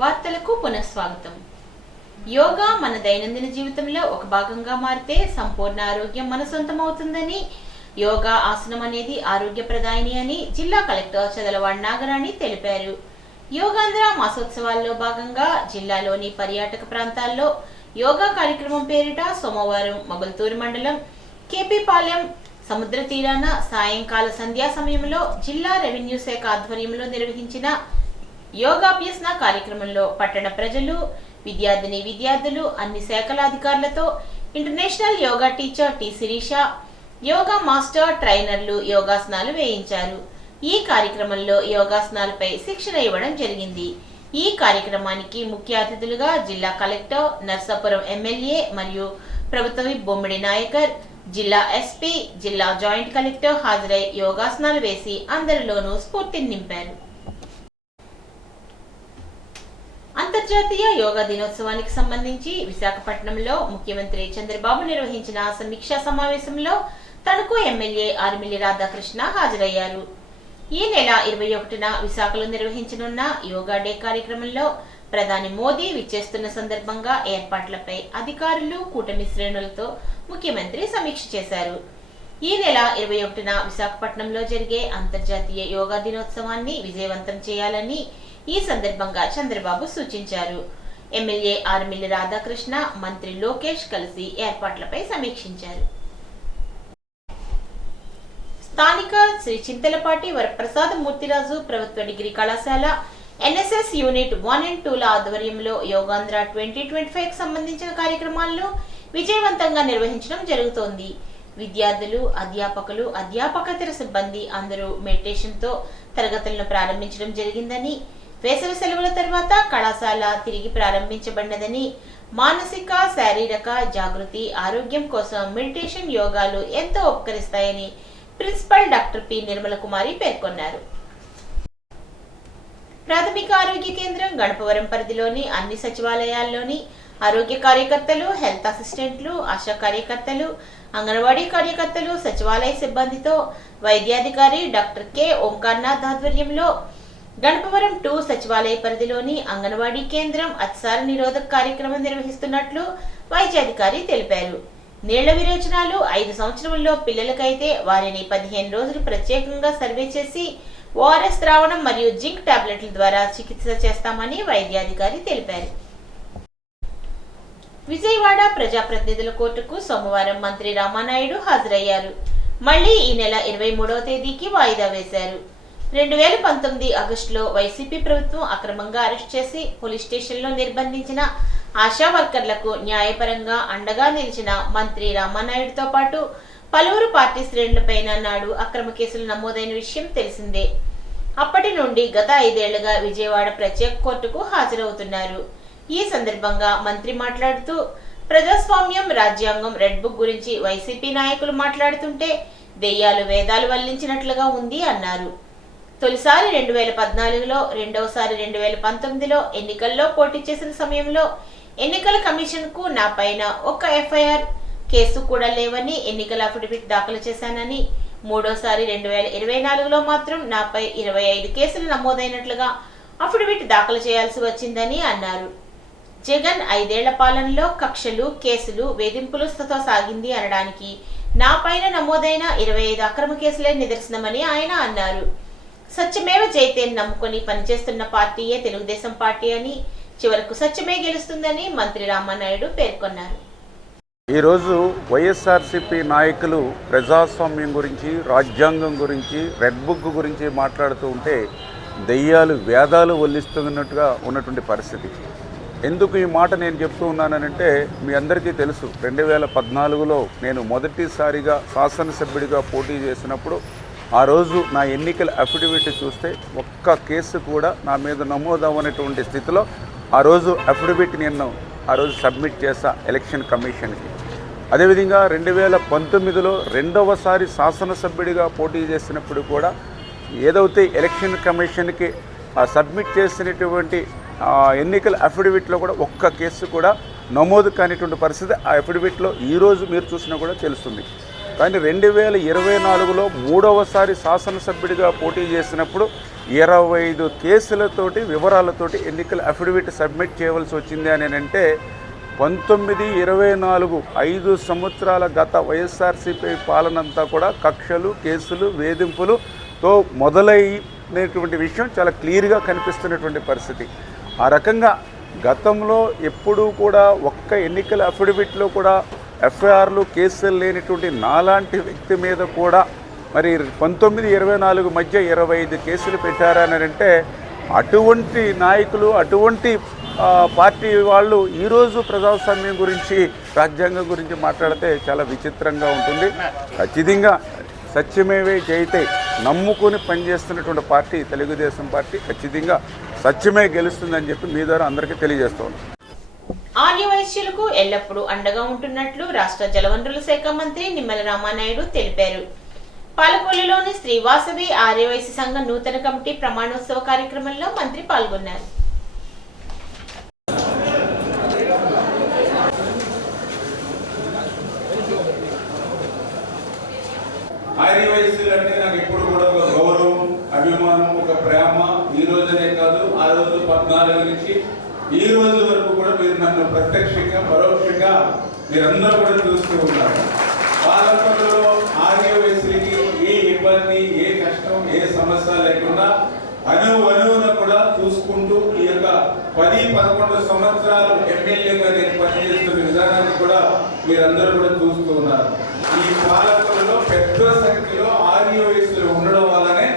వార్తలకు పునఃస్వాగతం. యోగా మన దైనందిన జీవితంలో ఒక భాగంగా మారితే సంపూర్ణ ఆరోగ్యం మన సొంతమవుతుందని, యోగా ఆసనం అనేది ఆరోగ్యప్రదాయిని అని జిల్లా కలెక్టర్ చదలవాడ నాగరాణి తెలిపారు. యోగాంధ్ర మాసోత్సవాల్లో భాగంగా జిల్లాలోని పర్యాటక ప్రాంతాల్లో యోగా కార్యక్రమం పేరిట సోమవారం మొగల్తూరు మండలం కేపీపాలెం సముద్ర తీరాన సాయంకాల సంధ్యా సమయంలో జిల్లా రెవెన్యూ శాఖ ఆధ్వర్యంలో నిర్వహించిన యోగాభ్యసన కార్యక్రమంలో పట్టణ ప్రజలు, విద్యార్థులు, అన్ని శాఖల అధికారులతో international yoga teacher T Sirisha, yoga master ట్రైనర్లు యోగాసనాలు వేయించారు. ఈ కార్యక్రమంలో యోగాసనాలపై శిక్షణ ఇవ్వడం జరిగింది. ఈ కార్యక్రమానికి ముఖ్య అతిథులుగా జిల్లా కలెక్టర్, నర్సాపురం ఎమ్మెల్యే మరియు ప్రభుత్వ విప్ బొమ్మిడి నాయకర్, జిల్లా ఎస్పీ, జిల్లా జాయింట్ కలెక్టర్ హాజరై యోగాసనాలు వేసి అందరిలోనూ స్ఫూర్తిని నింపారు. అంతర్జాతీయ యోగా దినోత్సవానికి సంబంధించి విశాఖపట్నంలో ముఖ్యమంత్రి చంద్రబాబు నిర్వహించిన సమీక్షా సమావేశంలో తణుకు ఎమ్మెల్యే ఆర్మిల్లి రాధాకృష్ణ హాజరయ్యారు. ఈ నెల 21న విశాఖలో నిర్వహించనున్న యోగా డే కార్యక్రమంలో ప్రధాని మోదీ విచ్చేస్తున్న సందర్భంగా ఏర్పాట్లపై అధికారులు, కూటమి శ్రేణులతో ముఖ్యమంత్రి సమీక్ష చేశారు. ఈ నెల 21న విశాఖపట్నంలో జరిగే అంతర్జాతీయ యోగా దినోత్సవాన్ని విజయవంతం చేయాలని ఈ సందర్భంగా చంద్రబాబు సూచించారు. ఎమ్మెల్యే ఆర్మిల్లి రాధాకృష్ణ, మంత్రి లోకేష్ కలిసి ఏర్పాట్లపై సమీక్షించారు. స్థానిక శ్రీ చింతలపాటి వరప్రసాద మూర్తిరాజు ప్రభుత్వ డిగ్రీ కళాశాల ఎన్ఎస్ఎస్ యూనిట్ 1 and 2ల ఆధ్వర్యంలో యోగాంధ్ర 2025కి సంబంధించిన కార్యక్రమాలను విజయవంతంగా నిర్వహించడం జరుగుతోంది. విద్యార్థులు, అధ్యాపకులు, అధ్యాపకేతర సిబ్బంది అందరూ మెడిటేషన్తో తరగతులను ప్రారంభించడం జరిగిందని, వేసవి సెలవుల తర్వాత కళాశాల తిరిగి ప్రారంభించబడినదని, మానసిక, శారీరక జాగృతి, ఆరోగ్యం కోసం మెడిటేషన్, యోగాలు ఎంతో ఉపకరిస్తాయని ప్రిన్సిపల్ డాక్టర్ పి నిర్మల కుమారి పేర్కొన్నారు. ప్రాథమిక ఆరోగ్య కేంద్రం గణపవరం పరిధిలోని అన్ని సచివాలయాల్లోని ఆరోగ్య కార్యకర్తలు, హెల్త్ అసిస్టెంట్లు, ఆశా కార్యకర్తలు, అంగన్వాడీ కార్యకర్తలు, సచివాలయ సిబ్బందితో వైద్యాధికారి డాక్టర్ కె ఓంకార్నాథ్ ఆధ్వర్యంలో గణపవరం 2 సచివాలయ పరిధిలోని అంగన్వాడీ కేంద్రం అతిసార నిరోధక కార్యక్రమం నిర్వహిస్తున్నట్లు వైద్యాధికారి తెలిపారు. నీళ్ల విరేచనాలు 5 సంవత్సరంలో పిల్లలకైతే వారిని 15 రోజులు ప్రత్యేకంగా సర్వే చేసి ఓఆర్ఎస్ ద్రావణం మరియు జింక్ టాబ్లెట్ల ద్వారా చికిత్స చేస్తామని వైద్యాధికారి తెలిపారు. విజయవాడ ప్రజాప్రతినిధుల కోర్టుకు సోమవారం మంత్రి రామానాయుడు హాజరయ్యారు. మళ్లీ ఈ నెల 23వ తేదీకి వాయిదా వేశారు. 2019 ఆగస్టులో వైసీపీ ప్రభుత్వం అక్రమంగా అరెస్ట్ చేసి పోలీస్ స్టేషన్లో నిర్బంధించిన ఆశా వర్కర్లకు న్యాయపరంగా అండగా నిలిచిన మంత్రి రామానాయుడుతో పాటు పలువురు పార్టీ శ్రేణులపైన నాడు అక్రమ కేసులు నమోదైన విషయం తెలిసిందే. అప్పటి నుండి గత 5 ఏళ్లుగా విజయవాడ ప్రత్యేక కోర్టుకు హాజరవుతున్నారు. ఈ సందర్భంగా మంత్రి మాట్లాడుతూ, ప్రజాస్వామ్యం, రాజ్యాంగం, రెడ్ బుక్ గురించి వైసీపీ నాయకులు మాట్లాడుతుంటే దెయ్యాలు వేదాలు వల్లించినట్లుగా ఉంది అన్నారు. తొలిసారి 2014లో, రెండవసారి 2019లో ఎన్నికల్లో పోటీ చేసిన సమయంలో ఎన్నికల కమిషన్ కు నా పైన ఒక్క ఎఫ్ఐఆర్ కేసు కూడా లేవని ఎన్నికల అఫిడవిట్ దాఖలు చేశానని, మూడోసారి 2024లో మాత్రం నాపై 25 కేసులు నమోదైనట్లుగా అఫిడవిట్ దాఖలు చేయాల్సి వచ్చిందని అన్నారు. జగన్ 5 ఏళ్ల పాలనలో కక్షలు, కేసులు, వేధింపులతో సాగింది అనడానికి నా పైన నమోదైన 25 అక్రమ కేసులే నిదర్శనమని ఆయన అన్నారు. సత్యమేవ జయతేని నమ్ముకొని పనిచేస్తున్న పార్టీయే తెలుగుదేశం పార్టీ అని, చివరకు సత్యమే గెలుస్తుందని మంత్రి రామానాయుడు పేర్కొన్నారు. ఈరోజు వైఎస్ఆర్సీపీ నాయకులు ప్రజాస్వామ్యం గురించి, రాజ్యాంగం గురించి, రెడ్ బుక్ గురించి మాట్లాడుతూ ఉంటే దెయ్యాలు వేదాలు వల్లిస్తున్నట్టుగా ఉన్నటువంటి పరిస్థితి. ఎందుకు ఈ మాట నేను చెప్తూ ఉన్నానంటే, మీ అందరికీ తెలుసు 2014లో నేను మొదటిసారిగా శాసనసభ్యుడిగా పోటీ చేసినప్పుడు ఆ రోజు నా ఎన్నికల అఫిడవిట్ చూస్తే ఒక్క కేసు కూడా నా మీద నమోదవనటువంటి స్థితిలో ఆ రోజు అఫిడవిట్ నేను ఆ రోజు సబ్మిట్ చేశా ఎలక్షన్ కమిషన్కి. అదేవిధంగా 2019లో రెండవసారి శాసనసభ్యుడిగా పోటీ చేసినప్పుడు కూడా ఏదైతే ఎలక్షన్ కమిషన్కి సబ్మిట్ చేసినటువంటి ఎన్నికల అఫిడవిట్లో కూడా ఒక్క కేసు కూడా నమోదు కానిటువంటి పరిస్థితి ఆ అఫిడవిట్లో ఈరోజు మీరు చూసినా కూడా తెలుస్తుంది. కానీ 2024లో మూడవసారి శాసనసభ్యుడిగా పోటీ చేసినప్పుడు 25 కేసులతోటి వివరాలతోటి ఎన్నికల అఫిడవిట్ సబ్మిట్ చేయవలసి వచ్చింది అని అంటే 19-24 5 సంవత్సరాల గత వైఎస్ఆర్సీపీ పాలనంతా కూడా కక్షలు, కేసులు, వేధింపులతో మొదలైనటువంటి విషయం చాలా క్లియర్గా కనిపిస్తున్నటువంటి పరిస్థితి. ఆ రకంగా గతంలో ఎప్పుడూ కూడా ఒక్క ఎన్నికల అఫిడవిట్లో కూడా ఎఫ్ఐఆర్లు, కేసులు లేనిటువంటి నాలాంటి వ్యక్తి మీద కూడా మరి 19-24 మధ్య 25 కేసులు పెట్టారని అంటే అటువంటి నాయకులు, అటువంటి పార్టీ వాళ్ళు ఈరోజు ప్రజాస్వామ్యం గురించి, రాజ్యాంగం గురించి మాట్లాడితే చాలా విచిత్రంగా ఉంటుంది. ఖచ్చితంగా సత్యమేవే జయితే నమ్ముకొని పనిచేస్తున్నటువంటి పార్టీ తెలుగుదేశం పార్టీ. ఖచ్చితంగా సత్యమే గెలుస్తుందని చెప్పి మీ ద్వారా అందరికీ తెలియజేస్తాను. ఆర్యవైశ్యులకు ఎల్లప్పుడూ అండగా ఉంటున్నట్లు రాష్ట్ర జలవనరుల శాఖ మంత్రి నిమ్మల రామానాయుడు తెలిపారు. పాలకొల్లులోని శ్రీ వాసవి ఆర్యవైశ్య సంఘ నూతన కమిటీ ప్రమాణోత్సవ కార్యక్రమంలో మంత్రి పాల్గొన్నారు. ఆర్యవైశ్యులు అంటే నాకు ఎప్పుడు కూడా ఒక గౌరవం, అభిమానం, ఒక ప్రేమ. ఈ రోజునే కాదు, ఆ రోజు 14 నుంచి ఈ రోజు వరకు కూడా మీరు నన్ను ప్రత్యక్షంగా, పరోక్షంగా మీరందరూ కూడా చూస్తూ ఉన్నారు. పాలకొల్లులో ఆర్యవైశ్యులకి ఏ ఇబ్బంది, ఏ కష్టం, ఏ సమస్య లేకుండా అనువున కూడా చూసుకుంటూ ఈ యొక్క 10-11 సంవత్సరాలు ఎమ్మెల్యేగా నేను పనిచేస్తున్న విధానాన్ని కూడా మీరందరూ కూడా చూస్తూ ఉన్నారు. ఈ పాలకులలో పెద్ద సంఖ్యలో ఆర్యవైశ్యులు ఉండడం వల్లనే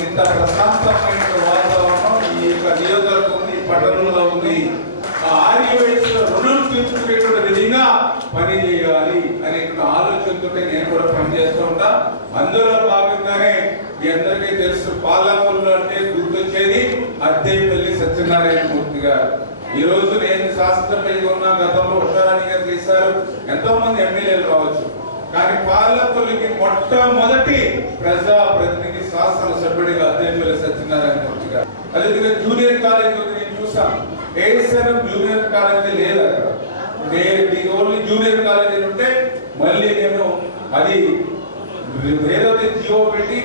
ఇంత ప్రశాంతమైన వాతావరణం ఈ యొక్క నియోజకవర్గం, ఈ పట్టణంలో ఉంది. ఆ ఆర్యవైశ్యుల రుణం తీర్చుకునేటువంటి విధంగా పని చేయాలి అనే ఆలోచనతో నేను కూడా పనిచేస్తూ ఉంటా. అందులో భాగంగానే మీ అందరికీ తెలుసు, పాలకొల్లు అంటే గుర్తొచ్చేది అద్దేపల్లి సత్యనారాయణ మూర్తి గారు. ఈ రోజు నేను శాసనసభ్యుడిగా ఉన్న, గతంలో ఉషారాణి గారు చేశారు, ఎంతో మంది ఎమ్మెల్యేలు రావచ్చు. కానీ పాలకొల్లుకి మొట్టమొదటి ప్రజాప్రతినిధి శాసనసభ్యుడిగా అద్దేపల్లి సత్యనారాయణ మూర్తి గారు. అదేవిధంగా జూనియర్ కాలేజ్ నేను చూసాను. ఏఎస్ఎన్ జూనియర్ కాలేజీ లేదు అక్కడ. ఓన్లీ జూనియర్ కాలేజీ ఉంటే మళ్ళీ నేను అది ఏదైతే జియో పెట్టి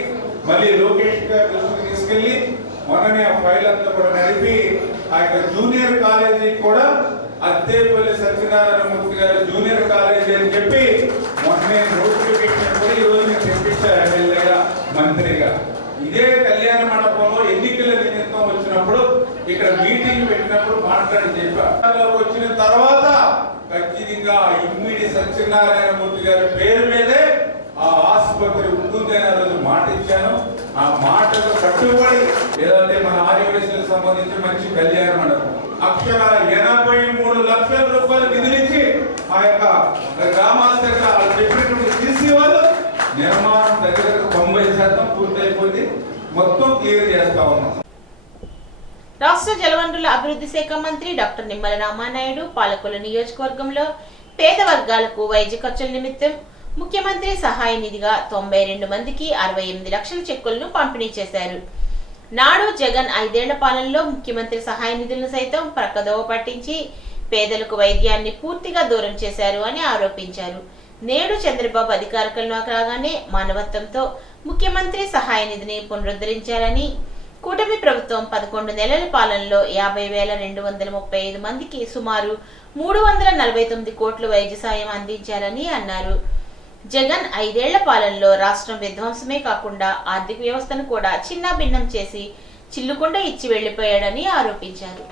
మళ్ళీ లోకేష్ గారి దృష్టికి తీసుకెళ్లి మొన్ననే ఆ ఫైల్ అంతా కూడా నడిపి ఆ యొక్క జూనియర్ కాలేజీ కూడా అద్దేపల్లి సత్యనారాయణ మూర్తి గారి జూనియర్ కాలేజీ అని చెప్పి మొన్నే నోటిఫికేషన్ కూడా ఈ రోజు నేను తెప్పించాను ఎమ్మెల్యేగా, మంత్రిగా. ఇదే కళ్యాణ మండపంలో ఎన్నికల నిమిత్తం వచ్చినప్పుడు ఇక్కడ మీటింగ్ పెట్టినప్పుడు మాట్లాడి చెప్పారు. వచ్చిన తర్వాత ఖచ్చితంగా ఇమ్మిడి సత్యనారాయణ మూర్తి గారి పేరు మీదే ఆ ఆసుపత్రి ఉంటుందని ఆ రోజు మాట ఇచ్చాను. ఆ మాటకు కట్టుబడి ఏదైతే మన ఆర్యవైశ్యులకు సంబంధించి మంచి కళ్యాణ మండపం అక్షరాల 83 లక్షల రూపాయలు నిధులిచ్చి ఆ యొక్క గ్రామాల దగ్గర చెప్పినటువంటి సీసీ వాళ్ళు నిర్మాణం దగ్గర 90% పూర్తయిపోయింది. మొత్తం క్లియర్ చేస్తా ఉన్నాం. రాష్ట్ర జలవనరుల అభివృద్ధి శాఖ మంత్రి డాక్టర్ నిమ్మల రామానాయుడు పాలకొల్లు నియోజకవర్గంలో పేద వర్గాలకు వైద్య ఖర్చుల నిమిత్తం ముఖ్యమంత్రి సహాయ నిధిగా 92 మందికి 68 లక్షల చెక్కులను పంపిణీ చేశారు. నాడు జగన్ 5 ఏళ్ల పాలనలో ముఖ్యమంత్రి సహాయ నిధులను సైతం ప్రక్కదోవ పట్టించి పేదలకు వైద్యాన్ని పూర్తిగా దూరం చేశారు అని ఆరోపించారు. నేడు చంద్రబాబు అధికారంలోకి రాగానే మానవత్వంతో ముఖ్యమంత్రి సహాయ నిధిని పునరుద్ధరించారని, కూటమి ప్రభుత్వం 11 నెలల పాలనలో 50,235 మందికి సుమారు 349 కోట్ల వైద్య సాయం అందించారని అన్నారు. జగన్ 5 ఏళ్ల పాలనలో రాష్ట్రం విధ్వంసమే కాకుండా ఆర్థిక వ్యవస్థను కూడా చిన్నాభిన్నం చేసి చిల్లుకుండా ఇచ్చి వెళ్లిపోయాడని ఆరోపించారు.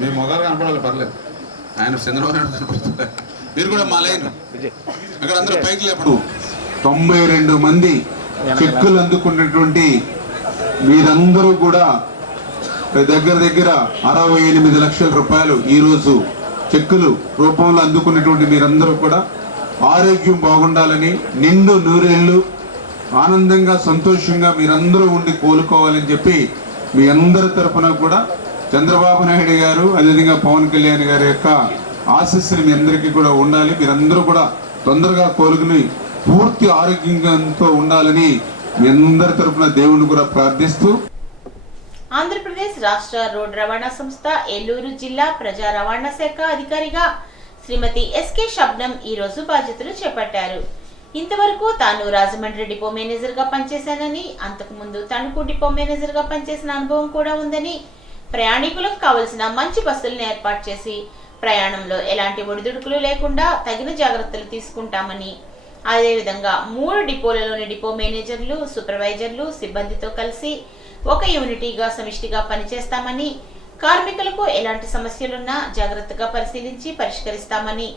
మీ మొగాలు కనపడాలి, పర్లేదు. ఆయన చంద్రబాబు నాయుడు మీరు కూడా మా లైన్ అక్కడ అందరూ పైకి లేపడు. 92 మంది చెక్కులు అందుకున్నటువంటి మీరందరూ కూడా దగ్గర 68 లక్షల రూపాయలు ఈరోజు చెక్కులు రూపంలో అందుకున్నటువంటి మీరందరూ కూడా ఆరోగ్యం బాగుండాలని, నిండు నూరేళ్లు ఆనందంగా సంతోషంగా మీరందరూ ఉండి కోలుకోవాలని చెప్పి మీ అందరి తరఫున కూడా చంద్రబాబు నాయుడు గారు అదేవిధంగా పవన్ కళ్యాణ్ గారి యొక్క ఆశీస్సులు మీ అందరికీ కూడా ఉండాలి. మీరందరూ కూడా తొందరగా కోలుకుని పూర్తి ఆరోగ్యంతో ఉండాలని మీ అందరి తరపున దేవుని కూడా ప్రార్థిస్తూ ఆంధ్రప్రదేశ్ రాష్ట్ర రోడ్డు రవాణా సంస్థ ఏలూరు జిల్లా ప్రజా రవాణా శాఖ అధికారిగా శ్రీమతి ఎస్కే షబ్నం ఈ రోజు బాధ్యతలు చేపట్టారు. ఇంతవరకు తాను రాజమండ్రి డిపో మేనేజర్ గా పనిచేశానని, అంతకుముందు తణుకు డిపో మేనేజర్ గా పనిచేసిన అనుభవం కూడా ఉందని, ప్రయాణికులకు కావలసిన మంచి బస్సులను ఏర్పాటు చేసి ప్రయాణంలో ఎలాంటి ఒడిదుడుకులు లేకుండా తగిన జాగ్రత్తలు తీసుకుంటామని, అదేవిధంగా 3 డిపోలలోని డిపో మేనేజర్లు, సూపర్వైజర్లు సిబ్బందితో కలిసి ఒక యూనిటీగా సమిష్టిగా పనిచేస్తామని, కార్మికులకు ఎలాంటి సమస్యలున్నా జాగ్రత్తగా పరిశీలించి పరిష్కరిస్తామని,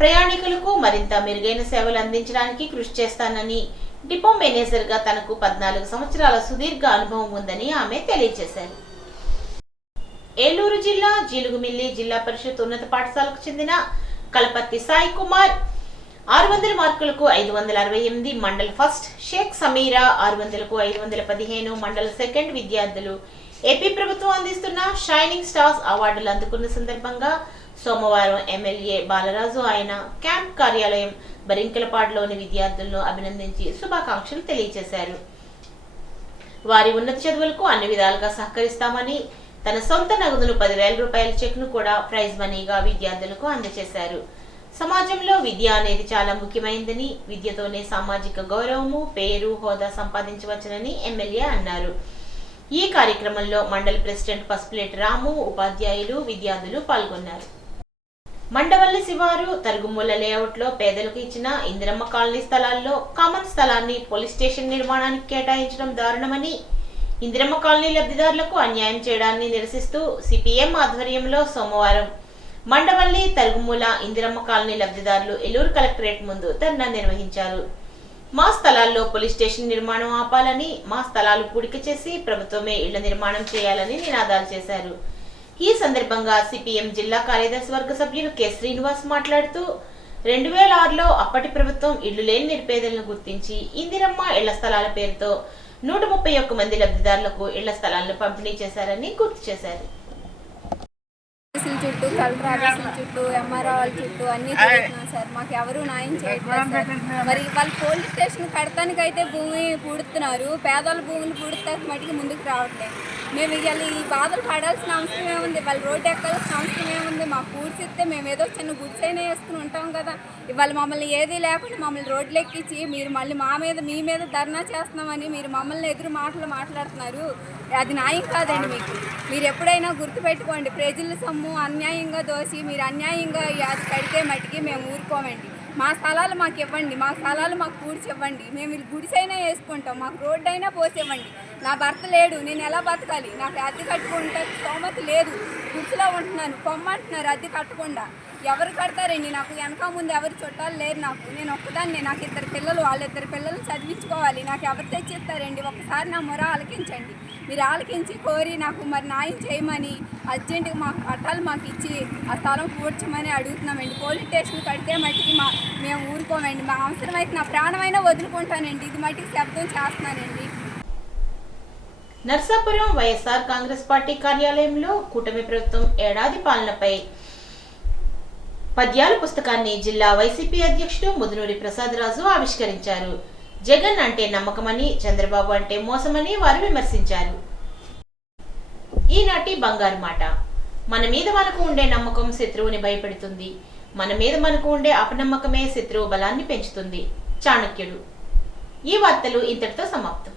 ప్రయాణికులకు మరింత మెరుగైన సేవలు అందించడానికి కృషి చేస్తానని, డిపో మేనేజర్గా తనకు 14 సంవత్సరాల సుదీర్ఘ అనుభవం ఉందని ఆమె తెలియజేశారు. ఏలూరు జిల్లా జీలుగుమిల్లి జిల్లా పరిషత్ ఉన్నత పాఠశాలకు చెందిన కలపర్తి సాయి కుమార్ 600 మార్కులకు 568 మండల్ ఫస్ట్, షేక్ సమీరా 600కు 515 మండల్ సెకండ్ విద్యార్థులు ఏపీ ప్రభుత్వం అందిస్తున్న షైనింగ్ స్టార్స్ అవార్డులు అందుకున్న సందర్భంగా సోమవారం ఎమ్మెల్యే బాలరాజు ఆయన క్యాంప్ కార్యాలయం బరింకలపాడులోని విద్యార్థులను అభినందించి శుభాకాంక్షలు తెలియజేశారు. వారి ఉన్నత చదువులకు అన్ని విధాలుగా సహకరిస్తామని, తన సొంత నగదును 10,000 రూపాయల చెక్ను కూడా ప్రైజ్ మనీగా విద్యార్థులకు అందజేశారు. సమాజంలో విద్య అనేది చాలా ముఖ్యమైనదని, విద్యతోనే సామాజిక గౌరవము, పేరు, హోదా సంపాదించవచ్చునని ఎమ్మెల్యే అన్నారు. ఈ కార్యక్రమంలో మండల ప్రెసిడెంట్ పసుపులేటి రాము, ఉపాధ్యాయులు, విద్యార్థులు పాల్గొన్నారు. మండవల్లి శివారు తరుగుమూల లేఅవుట్లో పేదలకు ఇచ్చిన ఇందిరమ్మ కాలనీ స్థలాల్లో కామన్ స్థలాన్ని పోలీస్ స్టేషన్ నిర్మాణానికి కేటాయించడం దారుణమని, ఇందిరమ్మ కాలనీ లబ్ధిదారులకు అన్యాయం చేయడాన్ని నిరసిస్తూ సిపిఎం ఆధ్వర్యంలో సోమవారం మండవల్లి తరుగుమూల ఇందిరమ్మ కాలనీ లబ్ధిదారులు ఏలూరు కలెక్టరేట్ ముందు ధర్నా నిర్వహించారు. మా స్థలాల్లో పోలీస్ స్టేషన్ నిర్మాణం ఆపాలని, మా స్థలాలు పూడిక చేసి ప్రభుత్వమే ఇళ్ల నిర్మాణం చేయాలని నినాదాలు చేశారు. ఈ సందర్భంగా సిపిఎం జిల్లా కార్యదర్శి వర్గ సభ్యులు కె శ్రీనివాస్ మాట్లాడుతూ 2006లో అప్పటి ప్రభుత్వం ఇళ్లు లేని నిరుపేదలను గుర్తించి ఇందిరమ్మ ఇళ్ల స్థలాల పేరుతో 131 మంది లబ్ధిదారులకు ఇళ్ల స్థలాలను పంపిణీ చేశారని గుర్తు చేశారు. చుట్టూ కలెక్టర్ ఆఫీసుల చుట్టూ ఎంఆర్ఓ వాళ్ళ చుట్టూ అన్నీ తిరుగుతున్నాం సార్. మాకు ఎవరు న్యాయం చేయట్లేదు సార్. మరి వాళ్ళు పోలీస్ స్టేషన్ కడతానికైతే భూమి పూడుతున్నారు, పేదల భూములు పూడతానికి మటుకు ముందుకు రావట్లేదు. మేము ఇవాళ ఈ బాధలు పడాల్సిన అవసరం ఏముంది, వాళ్ళు రోడ్డు ఎక్కాల్సిన అవసరం ఏముంది. మాకు పూడ్చిస్తే మేము ఏదో చిన్న గుడిసైనా వేసుకుని ఉంటాం కదా. ఇవాళ మమ్మల్ని ఏదీ లేకుండా మమ్మల్ని రోడ్లు ఎక్కించి మీరు మళ్ళీ మీ మీద ధర్నా చేస్తున్నామని మీరు మమ్మల్ని ఎదురు మాట్లాడుతున్నారు. అది న్యాయం కాదండి. మీరు ఎప్పుడైనా గుర్తుపెట్టుకోండి, ప్రజల సొమ్ము అన్యాయంగా దోసి మీరు అన్యాయంగా అది కడితే మట్టికి మేము ఊరుకోమండి. మా స్థలాలు మాకు ఇవ్వండి, మా స్థలాలు మాకు పూడ్చి ఇవ్వండి. మేము గుడిసైనా వేసుకుంటాం, మాకు రోడ్డు అయినా పోసివ్వండి. నా భర్త లేడు, నేను ఎలా బతకాలి? నాకు అద్దె కట్టుకుంటే స్తోమత లేదు, గుడిసెలో ఉంటున్నాను, పొమ్మంటున్నారు అద్దె కట్టకుండా. ఎవరు కడతారండి? నాకు వెనక ముందు ఎవరు చుట్టాలు లేరు. నేను ఒక్కదాన్ని, నాకు 2 పిల్లలు, వాళ్ళిద్దరు పిల్లలు చదివించుకోవాలి. నాకు ఎవరు తెచ్చిస్తారండి? ఒకసారి నా మొర ఆలకించండి. మీరు ఆలకించి కోరి నాకు మరి న్యాయం చేయమని అర్జెంటుగా మాకు పట్టాలు మాకు ఇచ్చి ఆ స్థలం పూడ్చమని అడుగుతున్నామండి. పోలీస్ స్టేషన్ కడితే మట్టికి మేము ఊరుకోమండి. మా అవసరమైతే నా ప్రాణమైనా వదులుకుంటానండి. ఇది మట్టికి శబ్దం చేస్తున్నానండి. నర్సాపురం వైఎస్ఆర్ కాంగ్రెస్ పార్టీ కార్యాలయంలో కూటమి ప్రభుత్వం ఏడాది పాలనపై పద్యాల పుస్తకాన్ని జిల్లా వైసీపీ అధ్యక్షుడు ముదునూరి ప్రసాద్ రాజు ఆవిష్కరించారు. జగన్ అంటే నమ్మకమని, చంద్రబాబు అంటే మోసమని వారు విమర్శించారు. ఈనాటి బంగారు మాట: మన మీద మనకు ఉండే నమ్మకం శత్రువుని భయపెడుతుంది, మన మీద మనకు ఉండే అపనమ్మకమే శత్రువు బలాన్ని పెంచుతుంది. చాణక్యుడు. ఈ వార్తలు ఇంతటితో సమాప్తం.